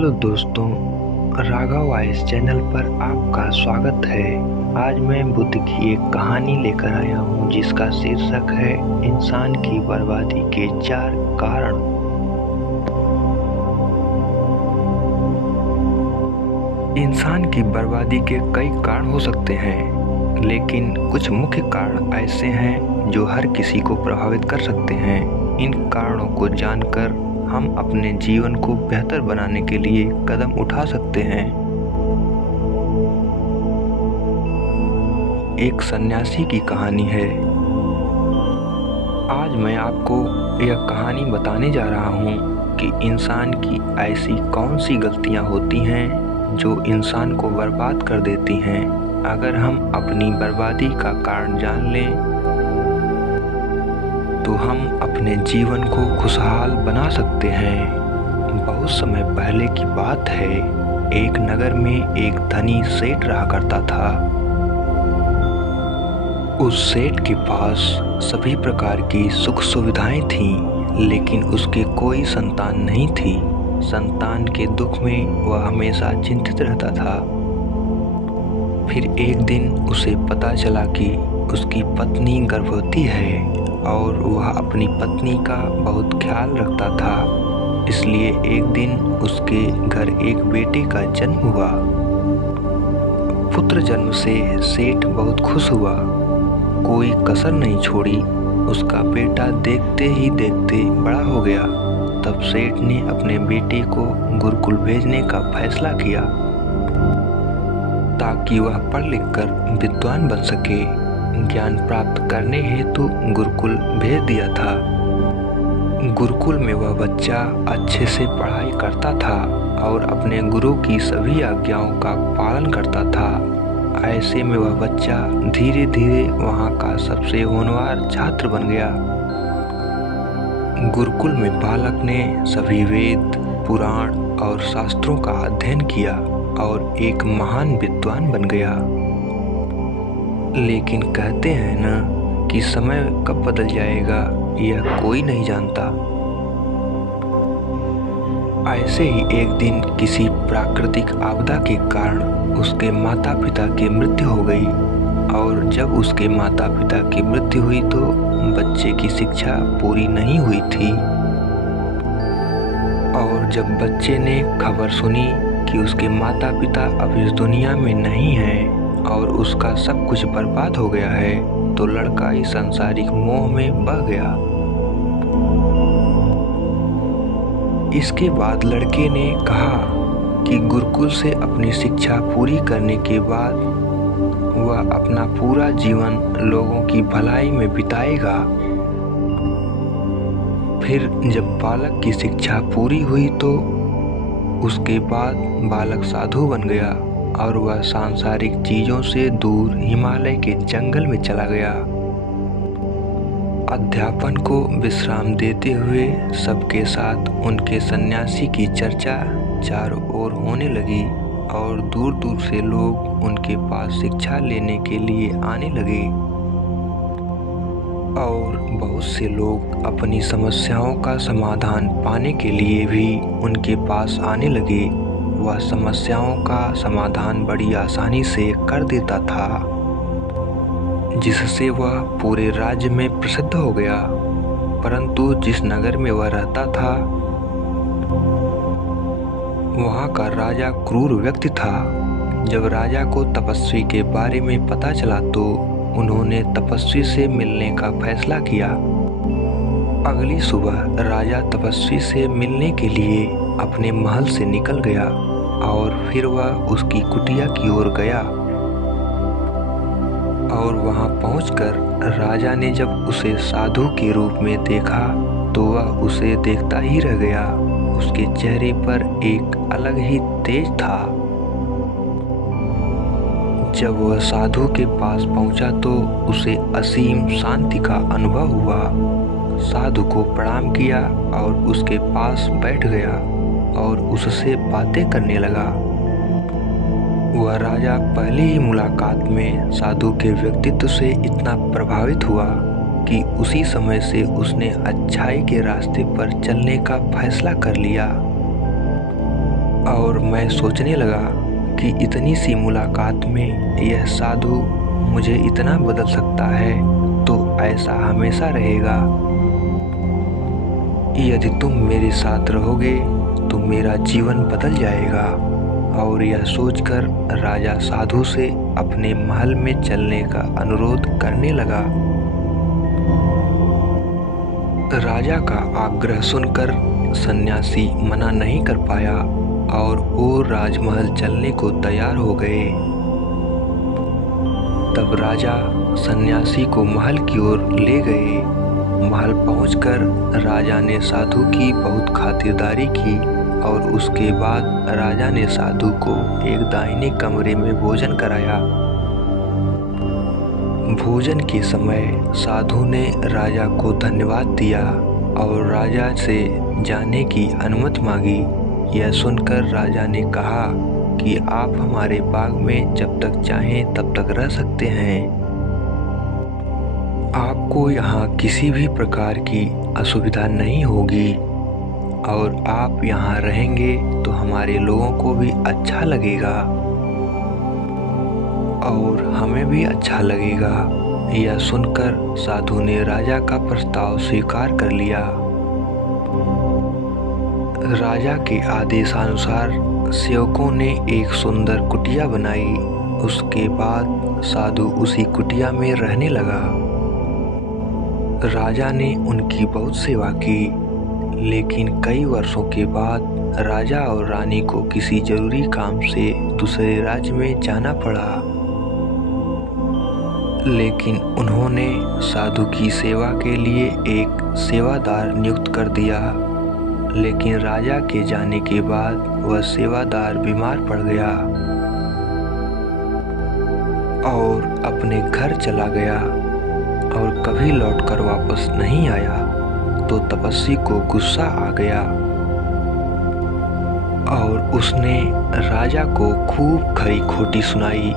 Hello दोस्तों, Raghav voice channel पर आपका स्वागत है। आज मैं बुद्ध की एक कहानी लेकर आया हूँ जिसका शीर्षक है इंसान की बर्बादी के 4 कारण। इंसान की बर्बादी के कई कारण हो सकते हैं, लेकिन कुछ मुख्य कारण ऐसे हैं जो हर किसी को प्रभावित कर सकते हैं। इन कारणों को जानकर हम अपने जीवन को बेहतर बनाने के लिए कदम उठा सकते हैं। एक सन्यासी की कहानी है। आज मैं आपको यह कहानी बताने जा रहा हूँ कि इंसान की ऐसी कौन सी गलतियाँ होती हैं जो इंसान को बर्बाद कर देती हैं। अगर हम अपनी बर्बादी का कारण जान लें तो हम अपने जीवन को खुशहाल बना सकते हैं। बहुत समय पहले की बात है। एक नगर में एक धनी सेठ रहा करता था। उस सेठ के पास सभी प्रकार की सुख सुविधाएं थीं, लेकिन उसके कोई संतान नहीं थी। संतान के दुख में वह हमेशा चिंतित रहता था। फिर एक दिन उसे पता चला कि उसकी पत्नी गर्भवती है और वह अपनी पत्नी का बहुत ख्याल रखता था। इसलिए एक दिन उसके घर एक बेटे का जन्म हुआ। पुत्र जन्म से सेठ बहुत खुश हुआ। कोई कसर नहीं छोड़ी। उसका बेटा देखते ही देखते बड़ा हो गया। तब सेठ ने अपने बेटे को गुरुकुल भेजने का फैसला किया ताकि वह पढ़ लिख कर विद्वान बन सके। ज्ञान प्राप्त करने हेतु गुरुकुल भेज दिया था। गुरुकुल में वह बच्चा अच्छे से पढ़ाई करता था और अपने गुरु की सभी आज्ञाओं का पालन करता था। ऐसे में वह बच्चा धीरे धीरे वहाँ का सबसे होनहार छात्र बन गया। गुरुकुल में बालक ने सभी वेद, पुराण और शास्त्रों का अध्ययन किया और एक महान विद्वान बन गया। लेकिन कहते हैं ना कि समय कब बदल जाएगा यह कोई नहीं जानता। ऐसे ही एक दिन किसी प्राकृतिक आपदा के कारण उसके माता पिता की मृत्यु हो गई। और जब उसके माता पिता की मृत्यु हुई तो बच्चे की शिक्षा पूरी नहीं हुई थी। और जब बच्चे ने खबर सुनी कि उसके माता पिता अब इस दुनिया में नहीं हैं और उसका सब कुछ बर्बाद हो गया है, तो लड़का इस सांसारिक मोह में बह गया। इसके बाद लड़के ने कहा कि गुरुकुल से अपनी शिक्षा पूरी करने के बाद वह अपना पूरा जीवन लोगों की भलाई में बिताएगा। फिर जब बालक की शिक्षा पूरी हुई तो उसके बाद बालक साधु बन गया और वह सांसारिक चीजों से दूर हिमालय के जंगल में चला गया। अध्यापन को विश्राम देते हुए सबके साथ उनके सन्यासी की चर्चा चारों ओर होने लगी और दूर दूर से लोग उनके पास शिक्षा लेने के लिए आने लगे। और बहुत से लोग अपनी समस्याओं का समाधान पाने के लिए भी उनके पास आने लगे। वह समस्याओं का समाधान बड़ी आसानी से कर देता था, जिससे वह पूरे राज्य में प्रसिद्ध हो गया। परंतु जिस नगर में वह रहता था वहाँ का राजा क्रूर व्यक्ति था। जब राजा को तपस्वी के बारे में पता चला तो उन्होंने तपस्वी से मिलने का फैसला किया। अगली सुबह राजा तपस्वी से मिलने के लिए अपने महल से निकल गया और फिर वह उसकी कुटिया की ओर गया। और वहां पहुंचकर राजा ने जब उसे साधु के रूप में देखा तो वह उसे देखता ही रह गया। उसके चेहरे पर एक अलग ही तेज था। जब वह साधु के पास पहुंचा तो उसे असीम शांति का अनुभव हुआ। साधु को प्रणाम किया और उसके पास बैठ गया और उससे बातें करने लगा। वह राजा पहली ही मुलाकात में साधु के व्यक्तित्व से इतना प्रभावित हुआ कि उसी समय से उसने अच्छाई के रास्ते पर चलने का फैसला कर लिया। और मैं सोचने लगा कि इतनी सी मुलाकात में यह साधु मुझे इतना बदल सकता है, तो ऐसा हमेशा रहेगा। यदि तुम मेरे साथ रहोगे तो मेरा जीवन बदल जाएगा। और यह सोचकर राजा साधु से अपने महल में चलने का अनुरोध करने लगा। राजा का आग्रह सुनकर सन्यासी मना नहीं कर पाया और वो राजमहल चलने को तैयार हो गए। तब राजा सन्यासी को महल की ओर ले गए। महल पहुंचकर राजा ने साधु की बहुत खातिरदारी की और उसके बाद राजा ने साधु को एक दाहिने कमरे में भोजन कराया। भोजन के समय साधु ने राजा को धन्यवाद दिया और राजा से जाने की अनुमति मांगी। यह सुनकर राजा ने कहा कि आप हमारे बाग में जब तक चाहें तब तक रह सकते हैं। आपको यहाँ किसी भी प्रकार की असुविधा नहीं होगी और आप यहाँ रहेंगे तो हमारे लोगों को भी अच्छा लगेगा और हमें भी अच्छा लगेगा। यह सुनकर साधु ने राजा का प्रस्ताव स्वीकार कर लिया। राजा के आदेशानुसार सेवकों ने एक सुंदर कुटिया बनाई। उसके बाद साधु उसी कुटिया में रहने लगा। राजा ने उनकी बहुत सेवा की, लेकिन कई वर्षों के बाद राजा और रानी को किसी जरूरी काम से दूसरे राज्य में जाना पड़ा। लेकिन उन्होंने साधु की सेवा के लिए एक सेवादार नियुक्त कर दिया। लेकिन राजा के जाने के बाद वह सेवादार बीमार पड़ गया और अपने घर चला गया और कभी लौटकर वापस नहीं आया। तो तपस्वी को गुस्सा आ गया और उसने राजा को खूब खरी खोटी सुनाई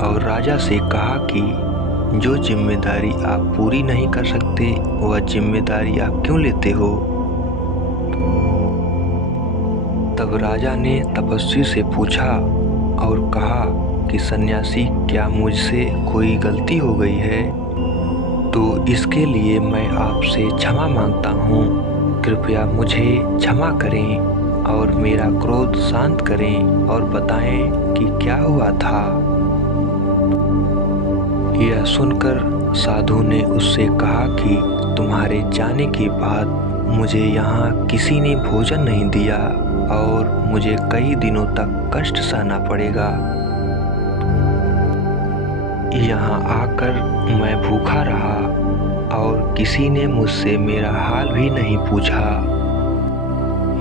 और राजा से कहा कि जो जिम्मेदारी आप पूरी नहीं कर सकते वह जिम्मेदारी आप क्यों लेते हो। तब राजा ने तपस्वी से पूछा और कहा कि सन्यासी, क्या मुझसे कोई गलती हो गई है? तो इसके लिए मैं आपसे क्षमा मांगता हूँ। कृपया मुझे क्षमा करें और मेरा क्रोध शांत करें और बताएं कि क्या हुआ था। यह सुनकर साधु ने उससे कहा कि तुम्हारे जाने के बाद मुझे यहाँ किसी ने भोजन नहीं दिया और मुझे कई दिनों तक कष्ट सहना पड़ेगा। यहाँ आकर मैं भूखा रहा और किसी ने मुझसे मेरा हाल भी नहीं पूछा।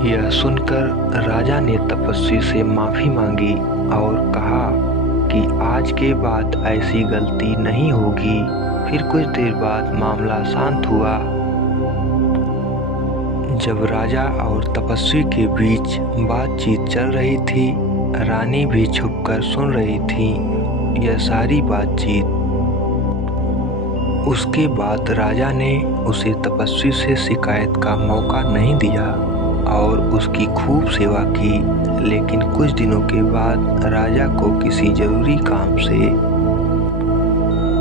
यह सुनकर राजा ने तपस्वी से माफ़ी मांगी और कहा कि आज के बाद ऐसी गलती नहीं होगी। फिर कुछ देर बाद मामला शांत हुआ। जब राजा और तपस्वी के बीच बातचीत चल रही थी, रानी भी छुपकर सुन रही थी यह सारी बातचीत। उसके बाद राजा ने उसे तपस्वी से शिकायत का मौका नहीं दिया और उसकी खूब सेवा की। लेकिन कुछ दिनों के बाद राजा को किसी जरूरी काम से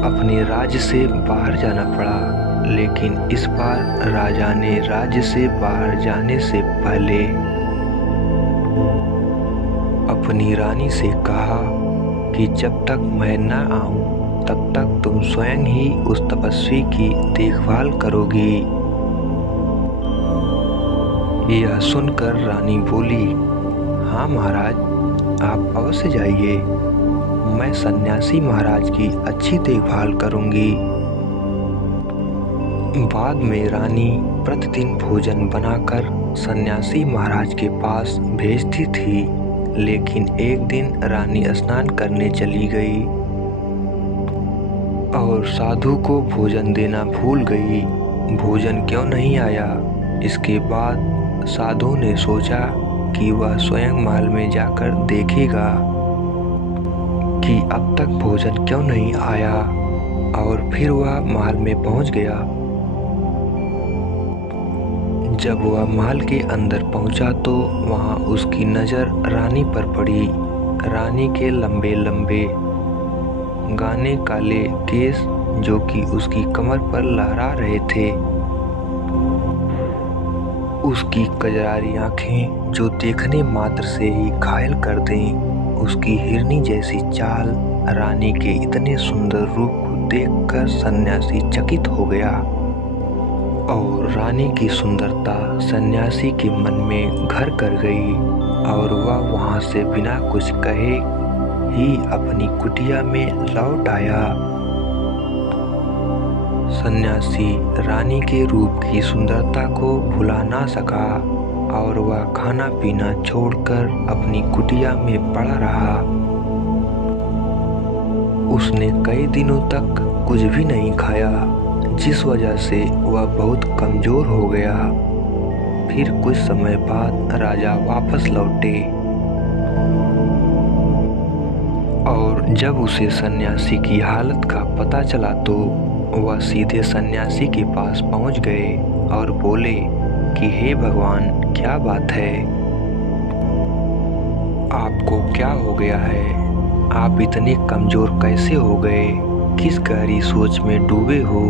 अपने राज्य से बाहर जाना पड़ा। लेकिन इस बार राजा ने राज्य से बाहर जाने से पहले अपनी रानी से कहा कि जब तक मैं न आऊं तब तक तुम स्वयं ही उस तपस्वी की देखभाल करोगी। यह सुनकर रानी बोली, हाँ महाराज, आप अवश्य जाइए। मैं सन्यासी महाराज की अच्छी देखभाल करूंगी। बाद में रानी प्रतिदिन भोजन बनाकर सन्यासी महाराज के पास भेजती थी। लेकिन एक दिन रानी स्नान करने चली गई और साधु को भोजन देना भूल गई। भोजन क्यों नहीं आया? इसके बाद साधु ने सोचा कि वह स्वयं महल में जाकर देखेगा कि अब तक भोजन क्यों नहीं आया, और फिर वह महल में पहुंच गया। जब वह महल के अंदर पहुंचा तो वहां उसकी नज़र रानी पर पड़ी। रानी के लंबे लंबे घने काले केस जो कि उसकी कमर पर लहरा रहे थे, उसकी कजरारी आंखें जो देखने मात्र से ही घायल कर दें, उसकी हिरनी जैसी चाल, रानी के इतने सुंदर रूप को देखकर सन्यासी चकित हो गया। और रानी की सुंदरता सन्यासी के मन में घर कर गई और वह वहां से बिना कुछ कहे ही अपनी कुटिया में लौट आया। सन्यासी रानी के रूप की सुंदरता को भुला ना सका और वह खाना पीना छोड़कर अपनी कुटिया में पड़ा रहा। उसने कई दिनों तक कुछ भी नहीं खाया, जिस वजह से वह बहुत कमजोर हो गया। फिर कुछ समय बाद राजा वापस लौटे और जब उसे सन्यासी की हालत का पता चला तो वह सीधे सन्यासी के पास पहुंच गए और बोले कि हे भगवान, क्या बात है, आपको क्या हो गया है? आप इतने कमजोर कैसे हो गए? किस गहरी सोच में डूबे हो?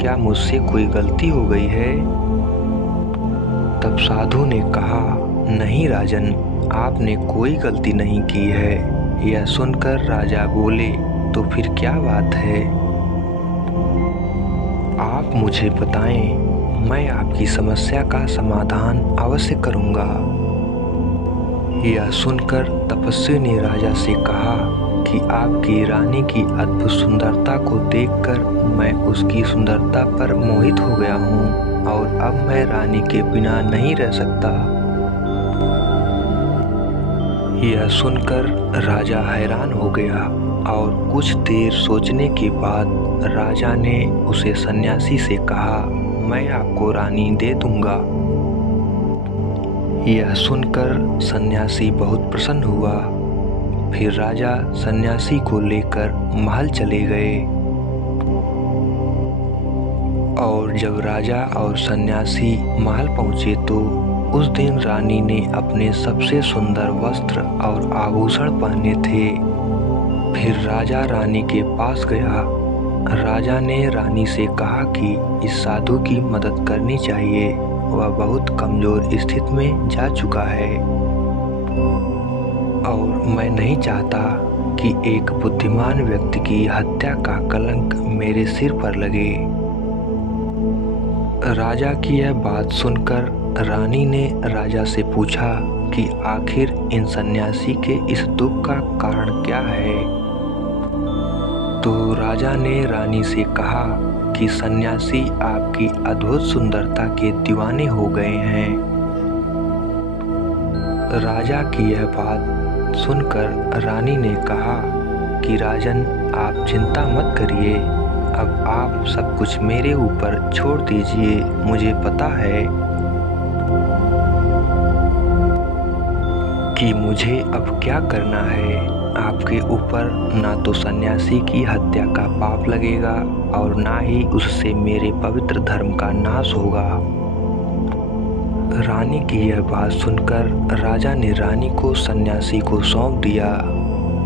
क्या मुझसे कोई गलती हो गई है? तब साधु ने कहा, नहीं राजन, आपने कोई गलती नहीं की है। यह सुनकर राजा बोले, तो फिर क्या बात है? आप मुझे बताएं, मैं आपकी समस्या का समाधान अवश्य करूंगा। यह सुनकर तपस्वी ने राजा से कहा कि आपकी रानी की अद्भुत सुंदरता को देखकर मैं उसकी सुंदरता पर मोहित हो गया हूँ और अब मैं रानी के बिना नहीं रह सकता। यह सुनकर राजा हैरान हो गया और कुछ देर सोचने के बाद राजा ने उसे सन्यासी से कहा, मैं आपको रानी दे दूंगा। यह सुनकर सन्यासी बहुत प्रसन्न हुआ। फिर राजा सन्यासी को लेकर महल चले गए और जब राजा और सन्यासी महल पहुंचे तो उस दिन रानी ने अपने सबसे सुंदर वस्त्र और आभूषण पहने थे। फिर राजा रानी के पास गया। राजा ने रानी से कहा कि इस साधु की मदद करनी चाहिए, वह बहुत कमजोर स्थिति में जा चुका है और मैं नहीं चाहता कि एक बुद्धिमान व्यक्ति की हत्या का कलंक मेरे सिर पर लगे। राजा की यह बात सुनकर रानी ने राजा से पूछा कि आखिर इन सन्यासी के इस दुख का कारण क्या है। तो राजा ने रानी से कहा कि सन्यासी आपकी अद्भुत सुंदरता के दीवाने हो गए हैं। राजा की यह बात सुनकर रानी ने कहा कि राजन, आप चिंता मत करिए, अब आप सब कुछ मेरे ऊपर छोड़ दीजिए। मुझे पता है कि मुझे अब क्या करना है। आपके ऊपर ना तो सन्यासी की हत्या का पाप लगेगा और ना ही उससे मेरे पवित्र धर्म का नाश होगा। रानी की यह बात सुनकर राजा ने रानी को सन्यासी को सौंप दिया।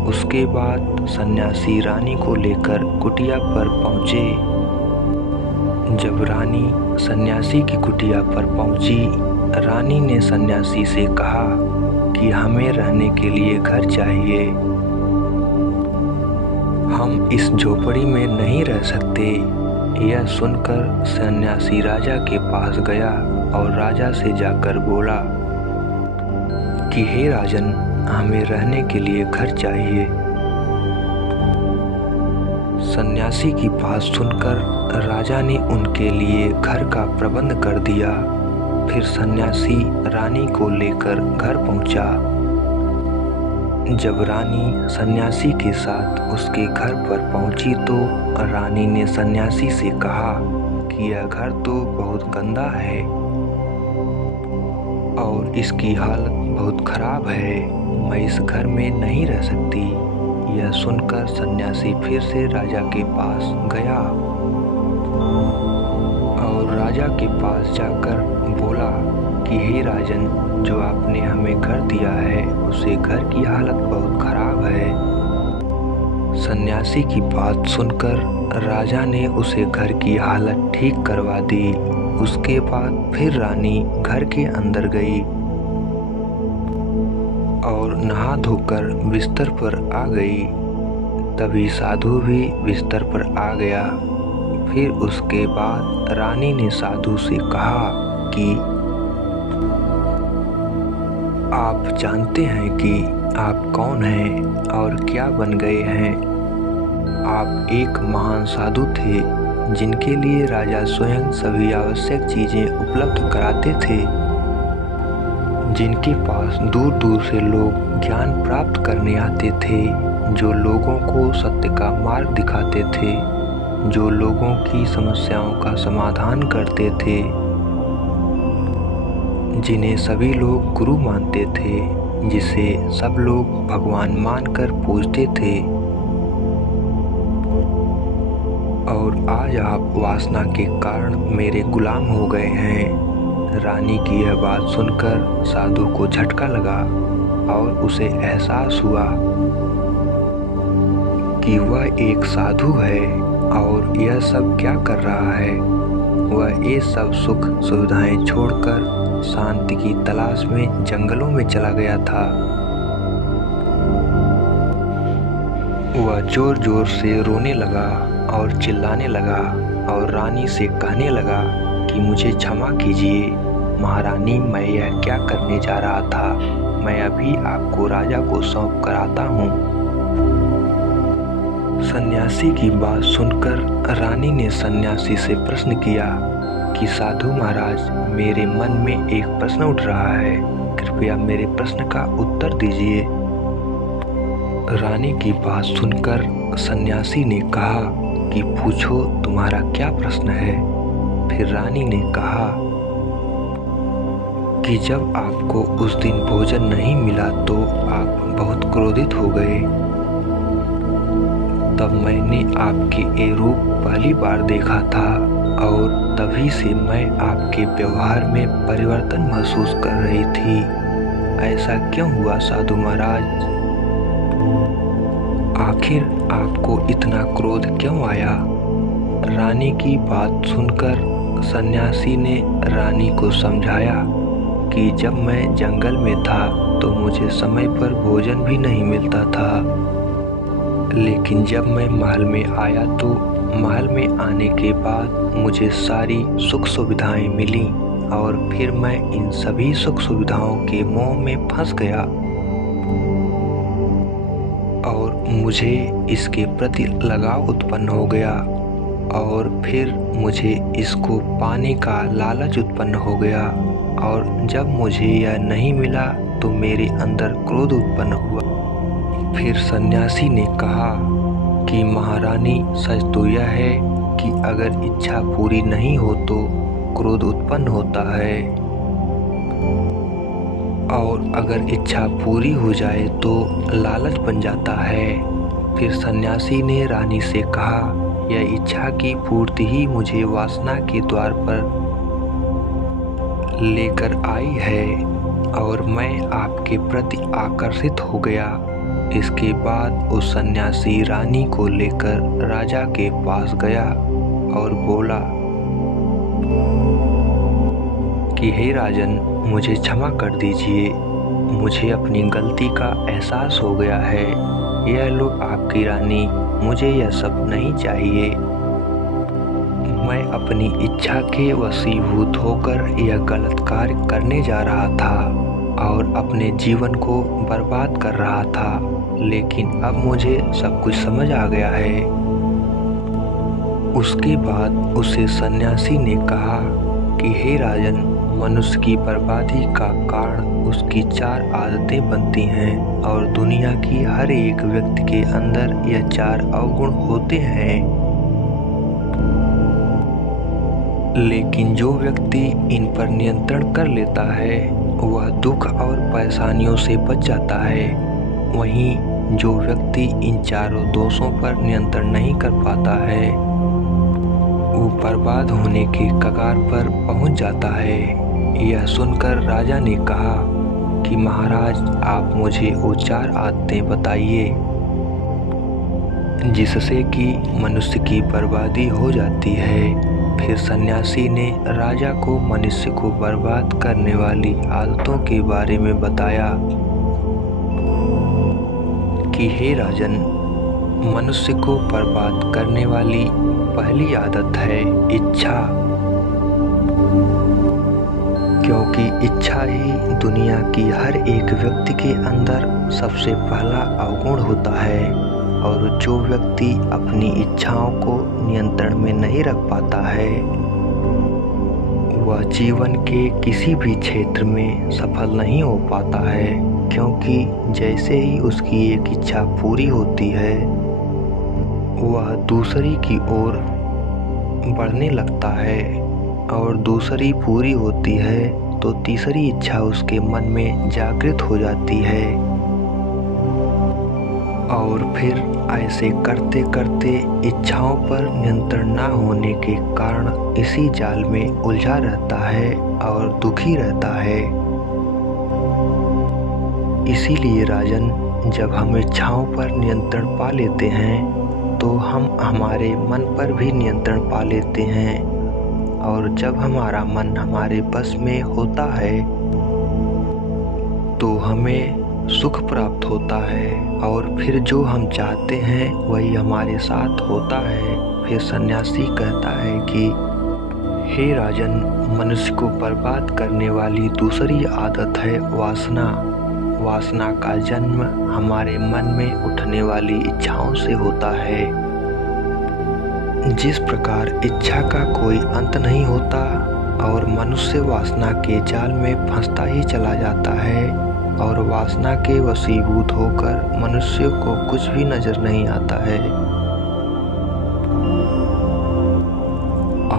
उसके बाद सन्यासी रानी को लेकर कुटिया पर पहुंचे। जब रानी सन्यासी की कुटिया पर पहुंची, रानी ने सन्यासी से कहा कि हमें रहने के लिए घर चाहिए, हम इस झोपड़ी में नहीं रह सकते। यह सुनकर सन्यासी राजा के पास गया और राजा से जाकर बोला कि हे राजन, हमें रहने के लिए घर चाहिए। सन्यासी की बात सुनकर राजा ने उनके लिए घर का प्रबंध कर दिया। फिर सन्यासी रानी को लेकर घर पहुंचा। जब रानी सन्यासी के साथ उसके घर पर पहुंची तो रानी ने सन्यासी से कहा कि यह घर तो बहुत गंदा है और इसकी हालत बहुत खराब है, मैं इस घर में नहीं रह सकती। यह सुनकर सन्यासी फिर से राजा के पास गया और राजा के पास जाकर बोला कि हे राजन, जो आपने हमें घर दिया है उसे घर की हालत बहुत खराब है। सन्यासी की बात सुनकर राजा ने उसे घर की हालत ठीक करवा दी। उसके बाद फिर रानी घर के अंदर गई और नहा धोकर बिस्तर पर आ गई। तभी साधु भी बिस्तर पर आ गया। फिर उसके बाद रानी ने साधु से कहा कि आप जानते हैं कि आप कौन हैं और क्या बन गए हैं। आप एक महान साधु थे जिनके लिए राजा स्वयं सभी आवश्यक चीजें उपलब्ध कराते थे, जिनके पास दूर दूर से लोग ज्ञान प्राप्त करने आते थे, जो लोगों को सत्य का मार्ग दिखाते थे, जो लोगों की समस्याओं का समाधान करते थे, जिन्हें सभी लोग गुरु मानते थे, जिसे सब लोग भगवान मानकर पूजते थे। और आज आप वासना के कारण मेरे गुलाम हो गए हैं। रानी की यह बात सुनकर साधु को झटका लगा और उसे एहसास हुआ कि वह एक साधु है और यह सब क्या कर रहा है। वह ये सब सुख सुविधाएं छोड़कर शांति की तलाश में जंगलों में चला गया था। वह जोर जोर से रोने लगा और चिल्लाने लगा और रानी से कहने लगा कि मुझे क्षमा कीजिए महारानी, मैं यह क्या करने जा रहा था। मैं अभी आपको राजा को सौंप कर आता हूँ। सन्यासी की बात सुनकर रानी ने सन्यासी से प्रश्न किया कि साधु महाराज, मेरे मन में एक प्रश्न उठ रहा है, कृपया मेरे प्रश्न का उत्तर दीजिए। रानी की बात सुनकर सन्यासी ने कहा कि पूछो, तुम्हारा क्या प्रश्न है। फिर रानी ने कहा कि जब आपको उस दिन भोजन नहीं मिला तो आप बहुत क्रोधित हो गए। तब मैंने आपके ये रूप पहली बार देखा था और तभी से मैं आपके व्यवहार में परिवर्तन महसूस कर रही थी। ऐसा क्यों हुआ साधु महाराज? आखिर आपको इतना क्रोध क्यों आया? रानी की बात सुनकर सन्यासी ने रानी को समझाया कि जब मैं जंगल में था तो मुझे समय पर भोजन भी नहीं मिलता था, लेकिन जब मैं महल में आया तो महल में आने के बाद मुझे सारी सुख सुविधाएं मिली और फिर मैं इन सभी सुख सुविधाओं के मोह में फंस गया और मुझे इसके प्रति लगाव उत्पन्न हो गया और फिर मुझे इसको पाने का लालच उत्पन्न हो गया और जब मुझे यह नहीं मिला तो मेरे अंदर क्रोध उत्पन्न हुआ। फिर सन्यासी ने कहा कि महारानी, सच तो यह है कि अगर इच्छा पूरी नहीं हो तो क्रोध उत्पन्न होता है और अगर इच्छा पूरी हो जाए तो लालच बन जाता है। फिर सन्यासी ने रानी से कहा, यह इच्छा की पूर्ति ही मुझे वासना के द्वार पर लेकर आई है और मैं आपके प्रति आकर्षित हो गया। इसके बाद उस सन्यासी रानी को लेकर राजा के पास गया और बोला कि हे राजन, मुझे क्षमा कर दीजिए, मुझे अपनी गलती का एहसास हो गया है। यह लो आपकी रानी, मुझे यह सब नहीं चाहिए। मैं अपनी इच्छा के वशीभूत होकर यह गलत कार्य करने जा रहा था और अपने जीवन को बर्बाद कर रहा था, लेकिन अब मुझे सब कुछ समझ आ गया है। उसके बाद उसे सन्यासी ने कहा कि हे राजन, मनुष्य की बर्बादी का कारण उसकी 4 आदतें बनती हैं और दुनिया की हर एक व्यक्ति के अंदर यह 4 अवगुण होते हैं। लेकिन जो व्यक्ति इन पर नियंत्रण कर लेता है वह दुख और परेशानियों से बच जाता है। वहीं जो व्यक्ति इन चारों दोषों पर नियंत्रण नहीं कर पाता है वो बर्बाद होने के कगार पर पहुंच जाता है। यह सुनकर राजा ने कहा कि महाराज, आप मुझे वो 4 आदतें बताइए जिससे कि मनुष्य की बर्बादी हो जाती है। फिर सन्यासी ने राजा को मनुष्य को बर्बाद करने वाली आदतों के बारे में बताया कि हे राजन, मनुष्य को बर्बाद करने वाली पहली आदत है इच्छा, क्योंकि इच्छा ही दुनिया की हर एक व्यक्ति के अंदर सबसे पहला अवगुण होता है। और जो व्यक्ति अपनी इच्छाओं को नियंत्रण में नहीं रख पाता है, वह जीवन के किसी भी क्षेत्र में सफल नहीं हो पाता है, क्योंकि जैसे ही उसकी एक इच्छा पूरी होती है, वह दूसरी की ओर बढ़ने लगता है, और दूसरी पूरी होती है तो तीसरी इच्छा उसके मन में जागृत हो जाती है। और फिर ऐसे करते करते इच्छाओं पर नियंत्रण न होने के कारण इसी जाल में उलझा रहता है और दुखी रहता है। इसीलिए राजन, जब हम इच्छाओं पर नियंत्रण पा लेते हैं तो हम हमारे मन पर भी नियंत्रण पा लेते हैं, और जब हमारा मन हमारे बस में होता है तो हमें सुख प्राप्त होता है, और फिर जो हम चाहते हैं वही हमारे साथ होता है। फिर सन्यासी कहता है कि हे राजन, मनुष्य को बर्बाद करने वाली दूसरी आदत है वासना। वासना का जन्म हमारे मन में उठने वाली इच्छाओं से होता है। जिस प्रकार इच्छा का कोई अंत नहीं होता और मनुष्य वासना के जाल में फंसता ही चला जाता है, और वासना के वशीभूत होकर मनुष्य को कुछ भी नजर नहीं आता है।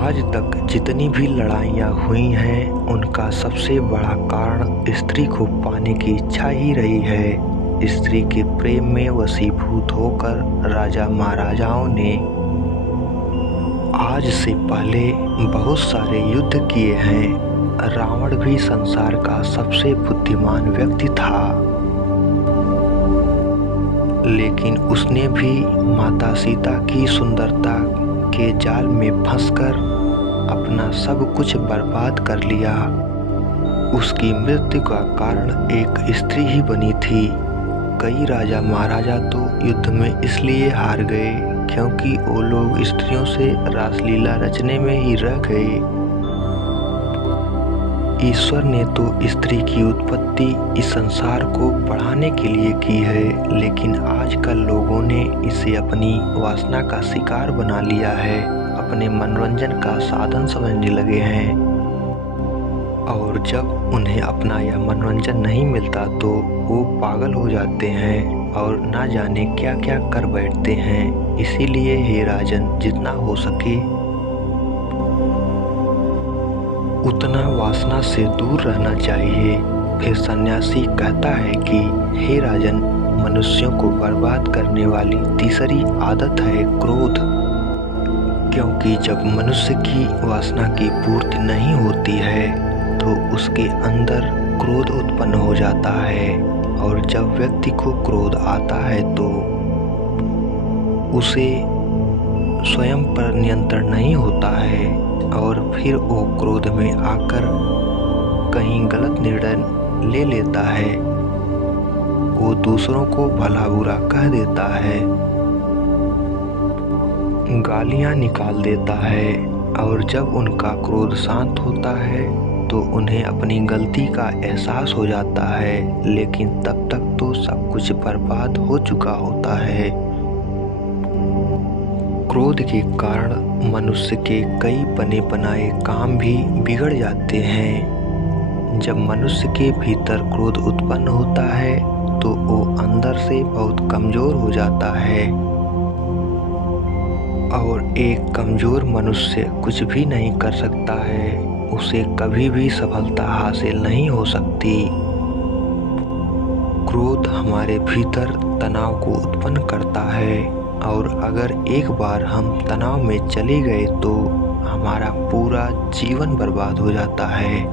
आज तक जितनी भी लड़ाइयाँ हुई हैं, उनका सबसे बड़ा कारण स्त्री को पाने की इच्छा ही रही है। स्त्री के प्रेम में वशीभूत होकर राजा महाराजाओं ने आज से पहले बहुत सारे युद्ध किए हैं। रावण भी संसार का सबसे बुद्धिमान व्यक्ति था, लेकिन उसने भी माता सीता की सुंदरता के जाल में फंसकर अपना सब कुछ बर्बाद कर लिया। उसकी मृत्यु का कारण एक स्त्री ही बनी थी। कई राजा महाराजा तो युद्ध में इसलिए हार गए क्योंकि वो लोग स्त्रियों से रासलीला रचने में ही रह गए। ईश्वर ने तो स्त्री की उत्पत्ति इस संसार को बढ़ाने के लिए की है, लेकिन आजकल लोगों ने इसे अपनी वासना का शिकार बना लिया है, अपने मनोरंजन का साधन समझने लगे हैं। और जब उन्हें अपना यह मनोरंजन नहीं मिलता तो वो पागल हो जाते हैं और ना जाने क्या क्या कर बैठते हैं। इसीलिए हे राजन, जितना हो सके उतना वासना से दूर रहना चाहिए। फिर सन्यासी कहता है कि हे राजन, मनुष्यों को बर्बाद करने वाली तीसरी आदत है क्रोध, क्योंकि जब मनुष्य की वासना की पूर्ति नहीं होती है तो उसके अंदर क्रोध उत्पन्न हो जाता है, और जब व्यक्ति को क्रोध आता है तो उसे स्वयं पर नियंत्रण नहीं होता है, और फिर वो क्रोध में आकर कहीं गलत निर्णय ले लेता है। वो दूसरों को भला बुरा कह देता है, गालियां निकाल देता है, और जब उनका क्रोध शांत होता है तो उन्हें अपनी गलती का एहसास हो जाता है, लेकिन तब तक तो सब कुछ बर्बाद हो चुका होता है। क्रोध के कारण मनुष्य के कई बने बनाए काम भी बिगड़ जाते हैं। जब मनुष्य के भीतर क्रोध उत्पन्न होता है तो वो अंदर से बहुत कमजोर हो जाता है, और एक कमजोर मनुष्य कुछ भी नहीं कर सकता है, उसे कभी भी सफलता हासिल नहीं हो सकती। क्रोध हमारे भीतर तनाव को उत्पन्न करता है और अगर एक बार हम तनाव में चले गए तो हमारा पूरा जीवन बर्बाद हो जाता है।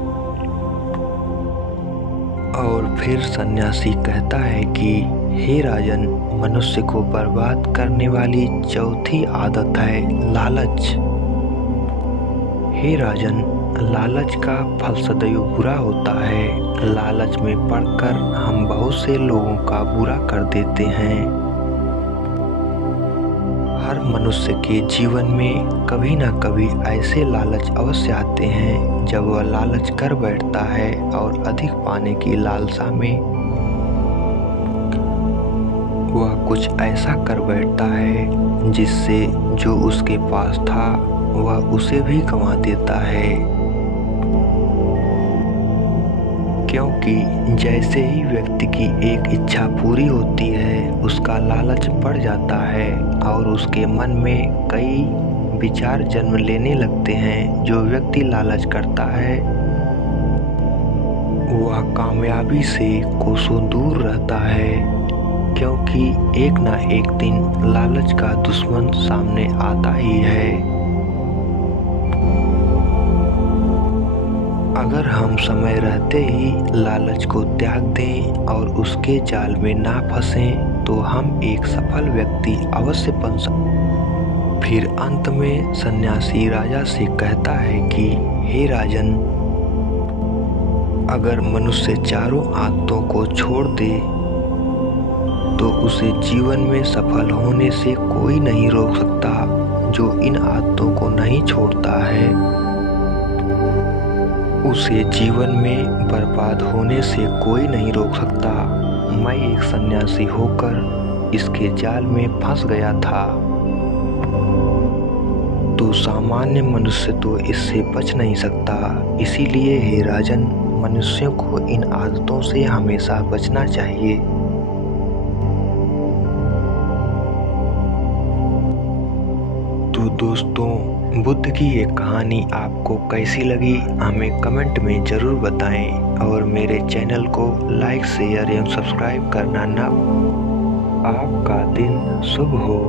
और फिर सन्यासी कहता है कि हे राजन, मनुष्य को बर्बाद करने वाली चौथी आदत है लालच। हे राजन, लालच का फल सदैव बुरा होता है। लालच में पड़कर हम बहुत से लोगों का बुरा कर देते हैं। हर मनुष्य के जीवन में कभी न कभी ऐसे लालच अवश्य आते हैं जब वह लालच कर बैठता है और अधिक पाने की लालसा में वह कुछ ऐसा कर बैठता है जिससे जो उसके पास था वह उसे भी गंवा देता है। क्योंकि जैसे ही व्यक्ति की एक इच्छा पूरी होती है, उसका लालच बढ़ जाता है और उसके मन में कई विचार जन्म लेने लगते हैं। जो व्यक्ति लालच करता है वह कामयाबी से कोसों दूर रहता है, क्योंकि एक ना एक दिन लालच का दुश्मन सामने आता ही है। अगर हम समय रहते ही लालच को त्याग दें और उसके जाल में ना फंसें तो हम एक सफल व्यक्ति अवश्य बन सकते। फिर अंत में सन्यासी राजा से कहता है कि हे राजन, अगर मनुष्य चारों आदतों को छोड़ दे तो उसे जीवन में सफल होने से कोई नहीं रोक सकता। जो इन आदतों को नहीं छोड़ता है उसे जीवन में बर्बाद होने से कोई नहीं रोक सकता। मैं एक सन्यासी होकर इसके जाल में फंस गया था, तो सामान्य मनुष्य तो इससे बच नहीं सकता। इसीलिए हे राजन, मनुष्यों को इन आदतों से हमेशा बचना चाहिए। तो दोस्तों, बुद्ध की ये कहानी आपको कैसी लगी हमें कमेंट में ज़रूर बताएं और मेरे चैनल को लाइक, शेयर एवं सब्सक्राइब करना ना। आपका दिन शुभ हो।